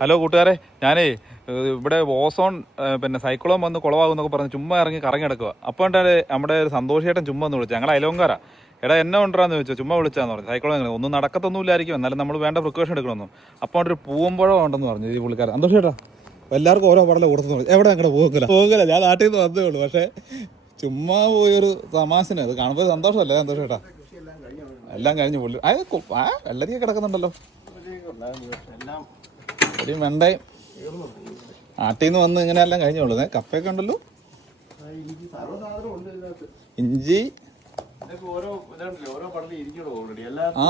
Hello കൂട്ടുകാരെ ഞാനേ ഇവിടെ ഓസോൺ പിന്നെ സൈക്ലോൺ വന്ന് കുളവാകുന്നൊക്കെ പറഞ്ഞ് ചുമ്മാ ഇറങ്ങി കറങ്ങി കിടക്കുക അപ്പോൾ ഉണ്ടായ നമ്മുടെ ഒരു സന്തോഷേട്ടൻ ചുമ്മാ ഒന്ന് വിളിച്ചു. ഞങ്ങൾ അയലോങ്കാരാ. എടാ എന്നെ ഉണ്ടാന്ന് ചോദിച്ചു. ചുമ്മാ വിളിച്ചാന്ന് പറഞ്ഞു. സൈക്ലോൺ എങ്ങനെ? ഒന്നും നടക്കത്തൊന്നുമില്ലായിരിക്കും എന്നാലും നമ്മൾ വേണ്ട പ്രിക്കോഷൻ എടുക്കണമെന്നും. അപ്പോൾ ഒരു പൂവമ്പഴം ഉണ്ടെന്ന് പറഞ്ഞു ഈ പുള്ളിക്കാരൻ. സന്തോഷേട്ടാ. എല്ലാവർക്കും ഓരോ പടല കൊടുത്തു എവിടെ ഞങ്ങളുടെ പോകല പോകല ഞാൻ നാട്ടിൽ നിന്ന് വന്നേ ഉള്ളൂ. പക്ഷേ ചുമ്മാ പോയൊരു തമാശന. അത് കാണുമ്പോൾ സന്തോഷമല്ലേ സന്തോഷേട്ടാ? എല്ലാം കഴിഞ്ഞു പുള്ളി. ആ വെള്ളരിയൊക്കെ കിടക്കുന്നുണ്ടല്ലോ. ഒരു വെണ്ടയും ആട്ടിൽ നിന്ന് വന്ന് ഇങ്ങനെ എല്ലാം കഴിഞ്ഞോളൂ കപ്പയൊക്കെ ഉണ്ടല്ലോ. ഇഞ്ചി. ആ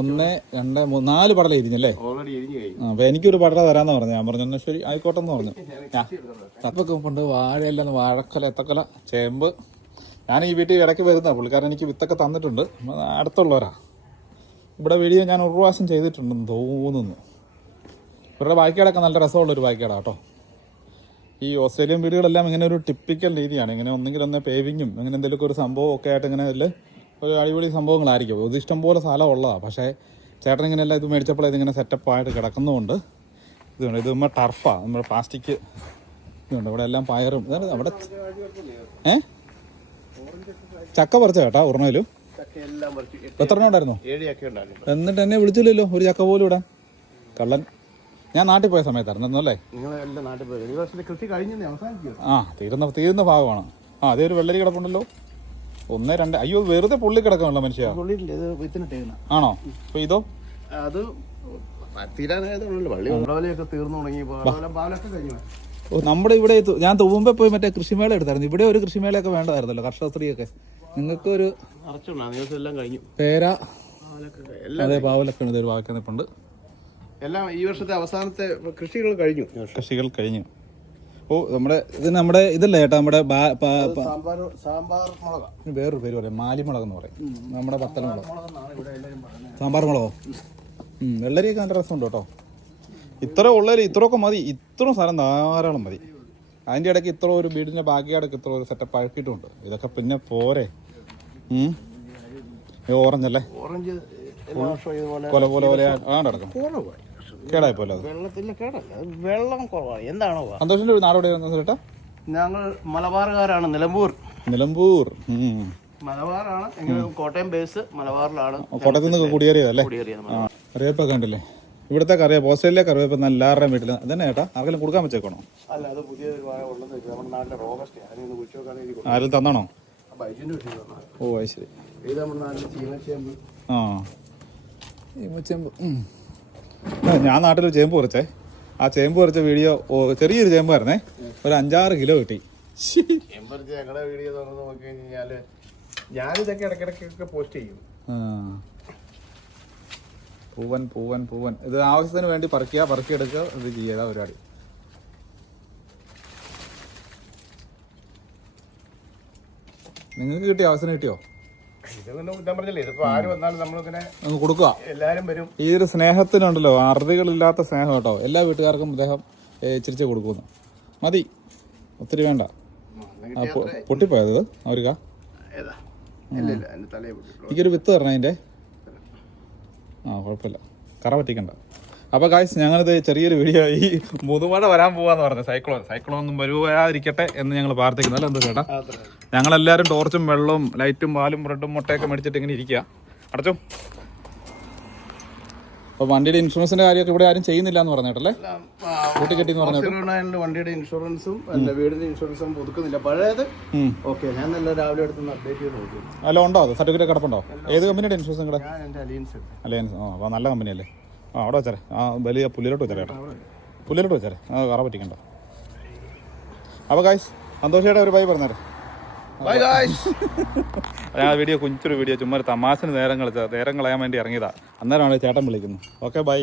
ഒന്ന് രണ്ട് മൂന്ന് നാല് പടല ഇരിഞ്ഞല്ലേ? അപ്പൊ എനിക്കൊരു പടല തരാന്ന് പറഞ്ഞു. ഞാൻ പറഞ്ഞു ശരി ആയിക്കോട്ടെ എന്ന് പറഞ്ഞു കപ്പൊക്കെ ഉണ്ട് വാഴയെല്ലാം വാഴക്കല എത്തക്കല ചേമ്പ്. ഞാൻ ഈ വീട്ടിൽ ഇടയ്ക്ക് വരുന്ന പുള്ളിക്കാരൻ എനിക്ക് വിത്തൊക്കെ തന്നിട്ടുണ്ട്. അടുത്തുള്ളവരാ. ഇവിടെ വീഡിയോ ഞാൻ ഒരു പ്രാവശ്യം ചെയ്തിട്ടുണ്ടെന്ന് തോന്നുന്നു. ഇവരുടെ ബാക്കിയാടൊക്കെ നല്ല രസമുള്ളൊരു ബാക്കിയാടാ കേട്ടോ ഈ ഓസ്ട്രേലിയൻ വീടുകളെല്ലാം ഇങ്ങനെ ഒരു ടിപ്പിക്കൽ രീതിയാണ്. ഇങ്ങനെ ഒന്നെങ്കിൽ ഒന്ന് പേവിങ്ങും അങ്ങനെ എന്തെങ്കിലുമൊക്കെ ഒരു സംഭവം ഒക്കെ ആയിട്ട് ഇങ്ങനെ അതിൽ ഒരു അടിപൊളി സംഭവങ്ങളായിരിക്കും. ഇത് ഇഷ്ടംപോലെ സ്ഥലം ഉള്ളതാണ് പക്ഷേ ചേട്ടൻ ഇങ്ങനെ എല്ലാം ഇത് മേടിച്ചപ്പോൾ ഇതിങ്ങനെ സെറ്റപ്പ് ആയിട്ട് കിടക്കുന്നതുകൊണ്ട് ഇതുണ്ട് ഇത് നമ്മുടെ ടർഫാണ് നമ്മുടെ പ്ലാസ്റ്റിക് ഇതുണ്ട് ഇവിടെ എല്ലാം പയറും. ഇതാണ് അവിടെ ഏ? ചക്ക പറിച്ച കേട്ടാ ഉറണയിലും? എത്ര എണ്ണം ഉണ്ടായിരുന്നു. എന്നിട്ട് എന്നെ വിളിച്ചില്ലല്ലോ. ഒരു ചക്ക പോലും ഇടാൻ. കള്ളൻ. ഞാൻ നാട്ടിൽ പോയ സമയത്തായിരുന്നു അല്ലേ ആ തീരുന്ന തീരുന്ന ഭാഗമാണ്. ആ അതേ ഒരു വെള്ളരി കിടപ്പുണ്ടല്ലോ. ഒന്ന് രണ്ട് അയ്യോ വെറുതെ പുള്ളി കിടക്കാണല്ലോ മനുഷ്യ. ആണോ? അപ്പൊ ഇതോ? അത് ഓ നമ്മുടെ ഇവിടെ ഞാൻ തുമ്പെ പോയി മറ്റേ കൃഷിമേള എടുത്തായിരുന്നു. ഇവിടെ ഒരു കൃഷിമേളയൊക്കെ വേണ്ടതായിരുന്നല്ലോ കർഷക സ്ത്രീയൊക്കെ. നിങ്ങൾക്ക് ഒരു പേര അതേ പാവലൊക്കെ ഉണ്ട് ഒരു വാക്കി നിപ്പുണ്ട് എല്ലാം ഈ വർഷത്തെ അവസാനത്തെ കൃഷികൾ കഴിഞ്ഞു കൃഷികൾ കഴിഞ്ഞു. ഓ നമ്മുടെ ഇത് നമ്മുടെ ഇതല്ലേ ചേട്ടാ നമ്മുടെ വേറൊരു പേര് പറയാം മാലിമുളക് എന്ന് പറയും നമ്മുടെ പത്തനമുളക് സാമ്പാർ മുളകോ? വെള്ളരിയൊക്കെ നല്ല രസമുണ്ട് കേട്ടോ. ഇത്ര ഉള്ളതിൽ ഇത്രയൊക്കെ മതി. ഇത്രയും സ്ഥലം ധാരാളം മതി. അതിന്റെ ഇടയ്ക്ക് ഇത്ര ഒരു വീടിന്റെ ബാക്കി ഇടയ്ക്ക് ഇത്ര ഒരു സെറ്റപ്പ് ആക്കിയിട്ടുണ്ട്. ഇതൊക്കെ പിന്നെ പോരെ. ഓറഞ്ച് അല്ലേ? ഓറഞ്ച് കൊല പോലെ പോലെ ആണ്ട് കിടക്കും കേടായിപ്പോലെ അത്. വെള്ളത്തിന്റെ കേടല്ല? വെള്ളം കുറവാണ് എന്താണോ സന്തോഷിന്റെ ഒരു നാടോടെ ചേട്ടാ ഞങ്ങൾ മലബാറുകാരാണ് നിലമ്പൂർ. നിലമ്പൂർ. മലബാറാണ് എങ്കിലും കോട്ടയം ബേസ് മലബാറിലാണ്. കോട്ടയത്ത് നിന്ന് കുടിയേറിയതല്ലേ ഉണ്ടല്ലേ ഇവിടുത്തെ കറിവേപ്പ് ഓസ്ട്രേലിയ കറിവേപ്പ് നല്ല എല്ലാവരുടെയും വീട്ടിൽ അതന്നെ ചേട്ടാ ആർക്കെങ്കിലും കൊടുക്കാൻ വെച്ചേക്കണോ അല്ല അത് പുതിയൊരു നമ്മുടെ നാട്ടിലെ റോബസ്റ്റ്. ആരും തന്നാണോ? ഓ അത് ശരി. ആ ഈ ചേമ്പ് ഉം. ആ, ഞാൻ നാട്ടിൽ ചേമ്പ് കുറച്ചേ ആ ചേമ്പ് കുറച്ച വീഡിയോ ഓ ചെറിയൊരു ചേമ്പായിരുന്നേ. ഒരു അഞ്ചാറ് കിലോ കിട്ടി. ചേമ്പ് ഞങ്ങളുടെ വീഡിയോ തുറന്ന് നോക്കി ഞാനിതൊക്കെ ഇടയ്ക്കിടയ്ക്കൊക്കെ പോസ്റ്റ് ചെയ്യും. പൂവൻ പൂവൻ പൂവൻ. ഇത് ആവശ്യത്തിന് വേണ്ടി പറിക്കുക പറിക്കിയെടുക്കുക ഇത് ചെയ്യുക. പരിപാടി. നിങ്ങൾക്ക് കിട്ടിയോ? അവസരം കിട്ടിയോ? ഞാൻ പറഞ്ഞില്ലേ ഇതിപ്പോ ആര് വന്നാലും നമ്മളിങ്ങനെ ഒന്ന് കൊടുക്കുക. എല്ലാരും വരും. ഈ ഒരു സ്നേഹത്തിനുണ്ടല്ലോ അറുതികളില്ലാത്ത സ്നേഹം കേട്ടോ. എല്ലാ വീട്ടുകാർക്കും അദ്ദേഹം ചിരിച്ച് കൊടുക്കുന്നു. മതി. ഒത്തിരി വേണ്ട. പൊട്ടിപ്പോയത് അവർക്ക്? എനിക്കൊരു വിത്ത് തരണം അതിന്റെ ആ കുഴപ്പമില്ല. കറ പറ്റിക്കണ്ട. അപ്പോൾ കായ്സ് ഞങ്ങളിത് ചെറിയൊരു വീഡിയോ ഈ മുതുമഴ വരാൻ പോവാന്ന് പറഞ്ഞു. സൈക്ലോൺ സൈക്ലോൺ ഒന്നും വരുവാതിരിക്കട്ടെ എന്ന് ഞങ്ങൾ പ്രാർത്ഥിക്കുന്നു. അല്ല എന്താ ചേട്ടാ ഞങ്ങൾ ഞങ്ങളെല്ലാവരും ടോർച്ചും വെള്ളവും ലൈറ്റും പാലും ബ്രെഡും മുട്ടയൊക്കെ മേടിച്ചിട്ട് ഇങ്ങനെ ഇരിക്കുക അടച്ചു. അപ്പോൾ വണ്ടിയുടെ ഇൻഷുറൻസിന്റെ കാര്യമൊക്കെ ഇവിടെ ആരും ചെയ്യുന്നില്ല എന്ന് പറഞ്ഞിട്ടല്ലേ കൂട്ടിക്കെട്ടി എന്ന് വണ്ടിയുടെ ഇൻഷുറൻസും അല്ല വീടിന്റെ ഇൻഷുറൻസും പുതുക്കുന്നില്ല. പഴയത്. ഓക്കെ ഞാൻ നല്ല രാവിലെ എടുത്ത് അപ്ഡേറ്റ് ചെയ്ത് നോക്കി. അല്ല ഉണ്ടോ സർട്ടിഫിക്കറ്റ് കിടപ്പുണ്ടോ? ഏത് കമ്പനിയുടെ ഇൻഷുറൻസ് കൂടെ അലയൻസ്. ആ നല്ല നല്ല കമ്പനിയല്ലേ ആ അവിടെ വെച്ചാലേ ആ വലിയ പുല്ലിലോട്ട് വെച്ചാലേ ചേട്ടാ പുല്ലിലോട്ട് വെച്ചാറേ ആ കറ പറ്റിക്കണ്ട? അപ്പോൾ കായ് സന്തോഷയുടെ ഒരു ബൈ പറഞ്ഞേരെ. ബൈ ഗായ്സ് ഞാൻ വീഡിയോ കുഞ്ഞൊരു വീഡിയോ ചുമ്മാ തമാശന് നേരം കളിച്ച നേരം കളയാൻ വേണ്ടി ഇറങ്ങിയതാ. അന്നേരമാണ് ചേട്ടൻ വിളിക്കുന്നത്. Okay bye